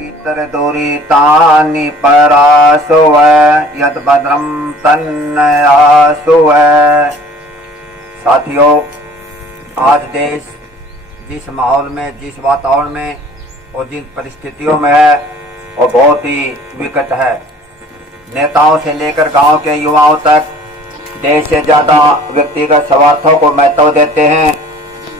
भीतर दुरितानि परासुव यद भद्रम तन्नयासुव। साथियों, आज देश जिस माहौल में, जिस वातावरण में और जिन परिस्थितियों में है वो बहुत ही विकट है। नेताओं से लेकर गांव के युवाओं तक देश से ज्यादा व्यक्तिगत स्वार्थों को महत्व देते हैं।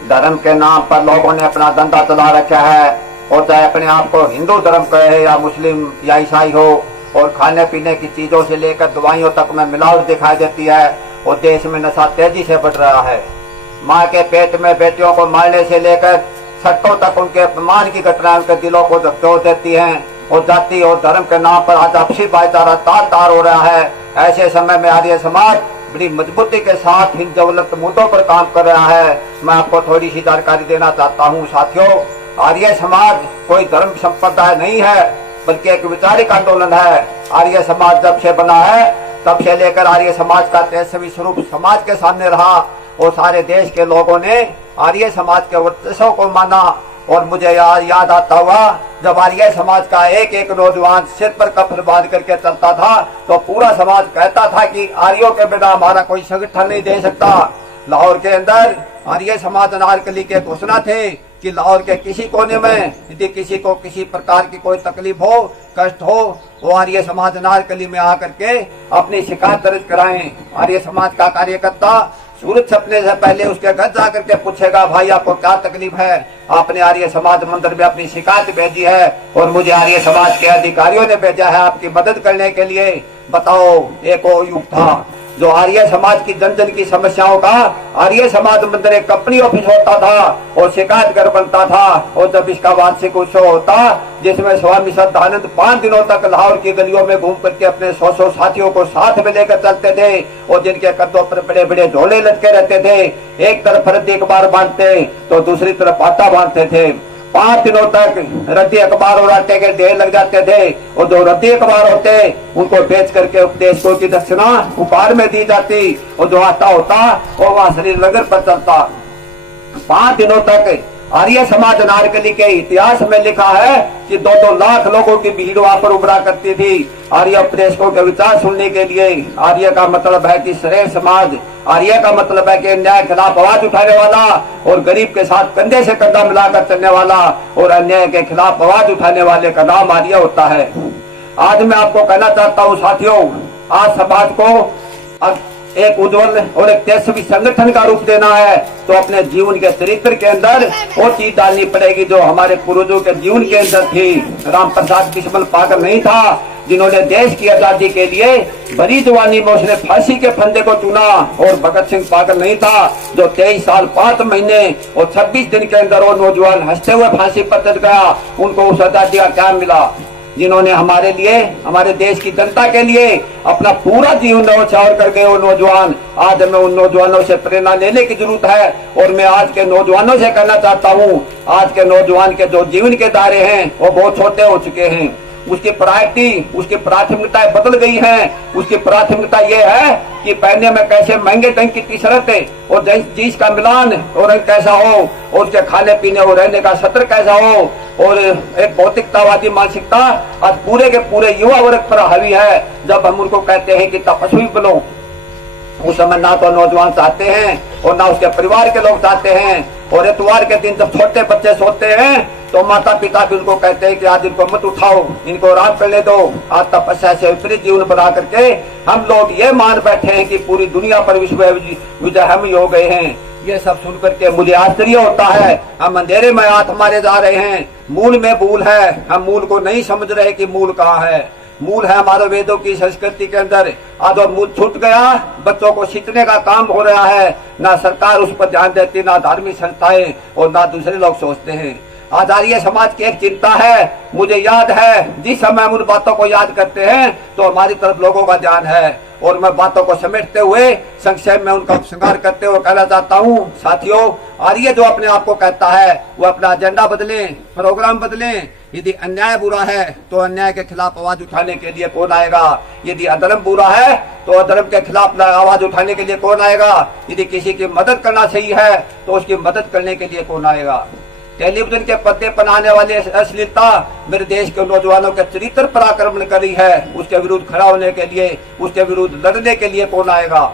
धर्म के नाम पर लोगों ने अपना धंधा चला रखा है, और चाहे अपने आप को हिंदू धर्म कहे या मुस्लिम या ईसाई हो, और खाने पीने की चीजों से लेकर दवाइयों तक में मिलावट दिखाई देती है। और देश में नशा तेजी से बढ़ रहा है। माँ के पेट में बेटियों को मारने से लेकर सड़कों तक उनके अपमान की घटनाएं उनके दिलों को झकझोर देती हैं। और जाति और धर्म के नाम पर आज आपसी भाईचारा तार तार हो रहा है। ऐसे समय में आर्य समाज बड़ी मजबूती के साथ इन ज्वलंत मुद्दों पर काम कर रहा है। मैं आपको थोड़ी सी जानकारी देना चाहता हूँ। साथियों, आर्य समाज कोई धर्म संप्रदाय नहीं है, बल्कि एक वैचारिक आंदोलन है। आर्य समाज जब से बना है तब से लेकर आर्य समाज का तेजस्वी स्वरूप समाज के सामने रहा, और सारे देश के लोगों ने आर्य समाज के वर्चस्व को माना। और मुझे याद आता हुआ जब आर्य समाज का एक एक नौजवान सिर पर कफन बांध करके चलता था, तो पूरा समाज कहता था कि आर्यों के बिना हमारा कोई संगठन नहीं दे सकता। लाहौर के अंदर आर्य समाज अनारकली के घोषणा थे कि लाहौर के किसी कोने में यदि किसी को किसी प्रकार की कोई तकलीफ हो, कष्ट हो, वो आर्य समाज अनारकली में आकर के अपनी शिकायत दर्ज कराएं। आर्य समाज का कार्यकर्ता सूरज छपने से पहले उसके घर जाकर के पूछेगा, भाई आपको क्या तकलीफ है। आपने आर्य समाज मंदिर में अपनी शिकायत भेजी है, और मुझे आर्य समाज के अधिकारियों ने भेजा है आपकी मदद करने के लिए। बताओ, एक वो युग था जो आर्य समाज की जन जन की समस्याओं का आर्य समाज मंदिर एक कंपनी ऑफिस होता था और शिकायत घर बनता था। और जब इसका वार्षिक उत्सव होता जिसमें स्वामी श्रद्धानंद 5 दिनों तक लाहौर की गलियों में घूम करके अपने 100 साथियों को साथ में लेकर चलते थे, और जिनके कंधों पर बड़े बड़े झोले लटके रहते थे। एक तरफ रद्दी अखबार बांधते तो दूसरी तरफ आटा बांधते थे। 5 दिनों तक रद्दी अखबार और आटे के ढेर लग जाते थे, और जो रद्दी अखबार होते उनको बेच करके उपदेशकों की दक्षिणा उपहार में दी जाती, और जो आटा होता वो वहां शरीर लंगर पर चलता। 5 दिनों तक आर्य समाज अनारकली के इतिहास में लिखा है कि 2-2 लाख लोगों की भीड़ वहां पर उमड़ा करती थी आर्य उपदेशकों के विचार सुनने के लिए। आर्य का मतलब है कि श्रेष्ठ समाज, आर्य का मतलब है कि अन्याय के खिलाफ आवाज उठाने वाला और गरीब के साथ कंधे से कंधा मिलाकर चलने वाला और अन्याय के खिलाफ आवाज उठाने वाले का नाम आर्य होता है। आज मैं आपको कहना चाहता हूँ साथियों, आज समाज को एक उज्जवल और एक तेजस्वी संगठन का रूप देना है तो अपने जीवन के चरित्र के अंदर वो चीज डालनी पड़ेगी जो हमारे पूर्वजों के जीवन के अंदर थी। राम प्रसाद बिस्मिल पागल नहीं था जिन्होंने देश की आजादी के लिए बड़ी जवानी में उसने फांसी के फंदे को चुना, और भगत सिंह पागल नहीं था जो 23 साल 5 महीने और 26 दिन के अंदर वो नौजवान हंसते हुए फांसी पर चढ़ गया। उनको उस आजादी का क्या मिला? जिन्होंने हमारे लिए, हमारे देश की जनता के लिए अपना पूरा जीवन न्यौछावर कर गए वो नौजवान। आज हमें उन नौजवानों से प्रेरणा लेने की जरूरत है, और मैं आज के नौजवानों से कहना चाहता हूँ, आज के नौजवान के जो जीवन के दायरे हैं वो बहुत छोटे हो चुके हैं। उसकी प्रायोरिटी, उसकी प्राथमिकताएं बदल गई हैं। उसकी प्राथमिकता ये है कि पहनने में कैसे महंगे ढंग की टी शर्ट और जींस का मिलान और रंग कैसा हो, और उसके खाने पीने और रहने का सत्र कैसा हो, और एक भौतिकतावादी मानसिकता आज पूरे के पूरे युवा वर्ग पर हावी है। जब हम उनको कहते हैं कि तपस्वी बनो, उस समय ना तो नौजवान चाहते हैं और ना उसके परिवार के लोग चाहते हैं। और इतवार के दिन जब छोटे बच्चे सोते हैं तो माता पिता भी उनको कहते हैं कि आज इनको मत उठाओ, इनको आराम करने दो। आज तपस्या से विपरीत जीवन बना करके हम लोग ये मान बैठे हैं कि पूरी दुनिया पर विश्व विजय हम ही हो गए हैं। ये सब सुन करके मुझे आश्चर्य होता है। हम अंधेरे में हाथ मारे जा रहे हैं, मूल में भूल है। हम मूल को नहीं समझ रहे कि मूल कहाँ है। मूल है हमारे वेदों की संस्कृति के अंदर। आज वो मूल छूट गया, बच्चों को सीखने का काम हो रहा है। ना सरकार उस पर ध्यान देती, ना धार्मिक संस्थाएं और ना दूसरे लोग सोचते हैं। आज आर्य समाज की एक चिंता है। मुझे याद है जिस समय हम उन बातों को याद करते हैं तो हमारी तरफ लोगों का ध्यान है, और मैं बातों को समेटते हुए संक्षेप में उनका उपसंहार करते हुए कहना चाहता हूँ, साथियों, आर्य जो अपने आप को कहता है वो अपना एजेंडा बदलें, प्रोग्राम बदलें। यदि अन्याय बुरा है तो अन्याय के खिलाफ आवाज उठाने के लिए कौन आएगा? यदि अधर्म बुरा है तो अधर्म के खिलाफ आवाज उठाने के लिए कौन आएगा? यदि किसी की मदद करना सही है तो उसकी मदद करने के लिए कौन आएगा? टेलीविजन के पर्दे बनाने वाले अश्लीलता मेरे देश के नौजवानों के चरित्र पर आक्रमण करी है। उसके विरुद्ध खड़ा होने के लिए, उसके विरुद्ध लड़ने के लिए कौन आएगा?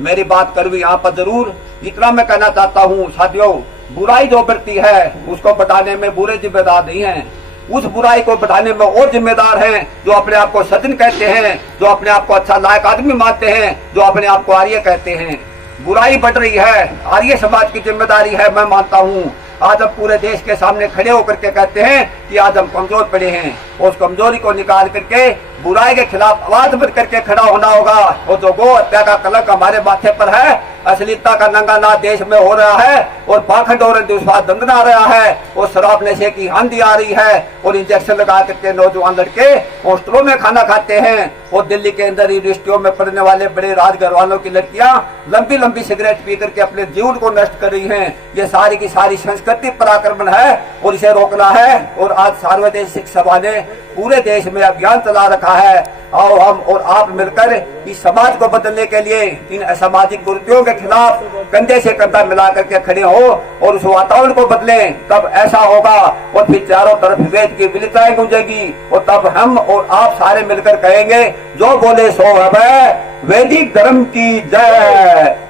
मेरी बात करूँ यहाँ पर जरूर इतना मैं कहना चाहता हूँ साथियों, बुराई जो बढ़ती है उसको बढ़ाने में बुरे जिम्मेदार नहीं है, उस बुराई को बढ़ाने में और जिम्मेदार हैं जो अपने आप को सज्जन कहते हैं, जो अपने आप को अच्छा लायक आदमी मानते हैं, जो अपने आप को आर्य कहते हैं। बुराई बढ़ रही है, आर्य समाज की जिम्मेदारी है, मैं मानता हूँ। आज हम पूरे देश के सामने खड़े होकर के कहते हैं कि आज हम कमजोर पड़े हैं, उस कमजोरी को निकाल करके बुराई के खिलाफ आवाज बढ़ करके खड़ा होना होगा। और जो गो हत्या का कलंक हमारे माथे पर है, अश्लीलता का नंगा नाच देश में हो रहा है, और पाखंड और अंधविश्वास दंडना आ रहा है, और शराब नशे की आंधी आ रही है, और इंजेक्शन लगा करके नौजवान लड़के हॉस्टलों में खाना खाते हैं, और दिल्ली के अंदर यूनिवर्सिटियों में पढ़ने वाले बड़े राजघर वालों की लड़कियां लंबी लंबी सिगरेट पी करके अपने जीवन को नष्ट कर रही हैं। ये सारी की सारी संस्कृति पर आक्रमण है और इसे रोकना है। और आज सार्वदेशिक सभा ने पूरे देश में अभियान चला रखा है। आओ हम और आप मिलकर इस समाज को बदलने के लिए इन असामाजिक कुरीतियों के खिलाफ कंधे से कंधा मिला करके खड़े हो और उस वातावरण को बदलें, तब ऐसा होगा। और फिर चारों तरफ वेद की विविधताएं गूंजेगी, और तब हम और आप सारे मिलकर कहेंगे, जो बोले सो है वैदिक धर्म की जय।